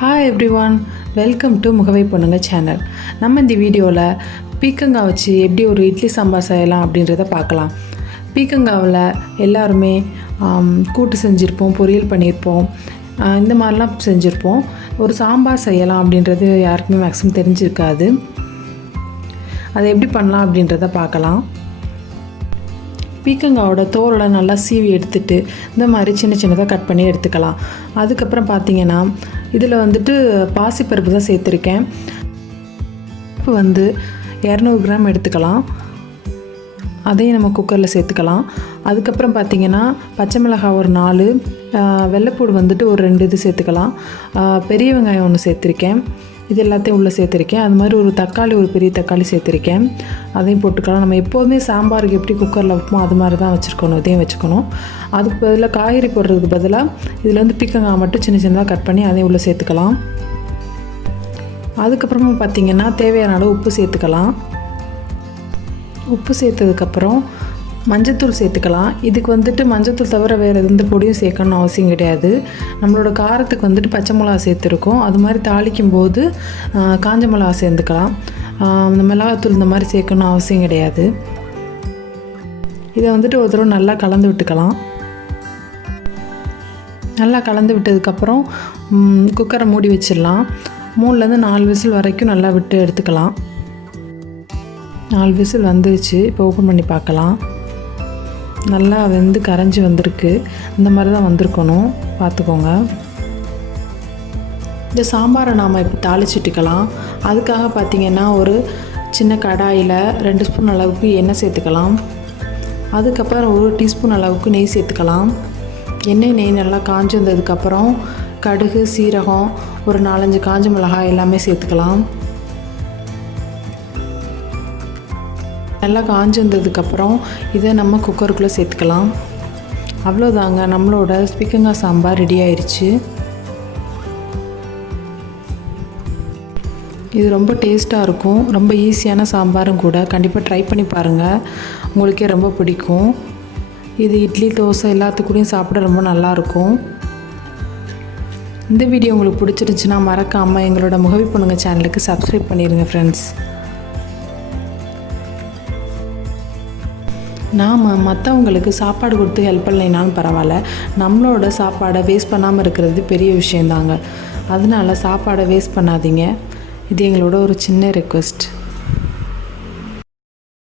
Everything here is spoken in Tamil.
Hi everyone, welcome to Mugavai பொண்ணுங்க சேனல். நம்ம இந்த வீடியோவில் பீக்கங்காய் வச்சு எப்படி ஒரு இட்லி சாம்பார் செய்யலாம் அப்படின்றத பார்க்கலாம். பீக்கங்காவில் எல்லாருமே கூட்டு செஞ்சுருப்போம், பொரியல் பண்ணியிருப்போம், இந்த மாதிரிலாம் செஞ்சுருப்போம். ஒரு சாம்பார் செய்யலாம் அப்படின்றது யாருக்குமே மேக்ஸிமம் தெரிஞ்சிருக்காது. அதை எப்படி பண்ணலாம் அப்படின்றத பார்க்கலாம். பீக்கங்காவோட தோலை நல்லா சீவி எடுத்துட்டு இந்த மாதிரி சின்ன சின்னதாக கட் பண்ணி எடுத்துக்கலாம். அதுக்கப்புறம் பார்த்திங்கன்னா இதில் பாசிப்பருப்பு தான் சேர்த்துருக்கேன். பருப்பு 200 கிராம் எடுத்துக்கலாம். அதையும் நம்ம குக்கரில் சேர்த்துக்கலாம். அதுக்கப்புறம் பார்த்திங்கன்னா பச்சை மிளகாய் ஒரு 4, வெள்ளைப்பூடு ஒரு 2 இது சேர்த்துக்கலாம். பெரிய வெங்காயம் 1 சேர்த்துருக்கேன். இது எல்லாத்தையும் உள்ளே சேர்த்துருக்கேன். அது மாதிரி ஒரு தக்காளி, ஒரு பெரிய தக்காளி சேர்த்துருக்கேன். அதையும் போட்டுக்கலாம். நம்ம எப்போதுமே சாம்பாருக்கு எப்படி குக்கரில் வைப்போம் அது மாதிரி தான் வச்சுருக்கணும், இதையும் வச்சுக்கணும். அதுக்கு பதிலாக காய்கறி போடுறதுக்கு பதிலாக இதில் பீக்கங்காய் மட்டும் சின்ன சின்னதாக கட் பண்ணி அதையும் உள்ளே சேர்த்துக்கலாம். அதுக்கப்புறமா பார்த்திங்கன்னா தேவையான அளவு உப்பு சேர்த்துக்கலாம். உப்பு சேர்த்ததுக்கப்புறம் மஞ்சத்தூள் சேர்த்துக்கலாம். இதுக்கு மஞ்சத்தூள் தவிர வேறு எந்த பொடியும் சேர்க்கணும்னு அவசியம் கிடையாது. நம்மளோட காரத்துக்கு பச்சை மிளகா சேர்த்துருக்கோம். அது மாதிரி தாளிக்கும் போது காஞ்ச மிளகா சேர்த்துக்கலாம். இந்த மிளகாத்தூள் இந்த மாதிரி சேர்க்கணும்னு அவசியம் கிடையாது. இதை ஒரு தடவை நல்லா கலந்து விட்டுக்கலாம். நல்லா கலந்து விட்டதுக்கப்புறம் குக்கரை மூடி வச்சிடலாம். 3லேருந்து 4 விசில் வரைக்கும் நல்லா விட்டு எடுத்துக்கலாம். 4 விசில் வந்துருச்சு. இப்போ ஓப்பன் பண்ணி பார்க்கலாம். நல்லா கரைஞ்சி வந்திருக்கு. இந்த மாதிரி தான் வந்திருக்கணும், பார்த்துக்கோங்க. இந்த சாம்பாரை நாம் இப்போ தாளிச்சிட்டுக்கலாம். அதுக்காக பார்த்திங்கன்னா ஒரு சின்ன கடாயில் 2 ஸ்பூன் அளவுக்கு எண்ணெய் சேர்த்துக்கலாம். அதுக்கப்புறம் 1 டீஸ்பூன் அளவுக்கு நெய் சேர்த்துக்கலாம். நெய் நல்லா காஞ்சி வந்ததுக்கப்புறம் கடுகு, சீரகம், ஒரு 4-5 காஞ்ச மிளகாய் எல்லாமே சேர்த்துக்கலாம். நல்லா காஞ்சி வந்ததுக்கப்புறம் இதை நம்ம குக்கருக்குள்ளே சேர்த்துக்கலாம். அவ்வளோதாங்க, நம்மளோட பீக்கங்காய் சாம்பார் ரெடி ஆயிடுச்சு. இது ரொம்ப டேஸ்ட்டாக இருக்கும். ரொம்ப ஈஸியான சாம்பாரும் கூட. கண்டிப்பாக ட்ரை பண்ணி பாருங்கள், உங்களுக்கே ரொம்ப பிடிக்கும். இது இட்லி, தோசை எல்லாத்துக்கூடையும் சாப்பிட ரொம்ப நல்லாயிருக்கும். இந்த வீடியோ உங்களுக்கு பிடிச்சிருந்துச்சுன்னா மறக்காமல் எங்களோட முகவை பொண்ணுங்க சேனலுக்கு சப்ஸ்கிரைப் பண்ணிடுங்க ஃப்ரெண்ட்ஸ். நாம் மற்றவங்களுக்கு சாப்பாடு கொடுத்து ஹெல்ப் பண்ணலைனாலும் பரவாயில்ல, நம்மளோட சாப்பாடை வேஸ்ட் பண்ணாமல் இருக்கிறது பெரிய விஷயந்தாங்க. அதனால சாப்பாடை வேஸ்ட் பண்ணாதீங்க. இது எங்களோட ஒரு சின்ன ரெக்வெஸ்ட்.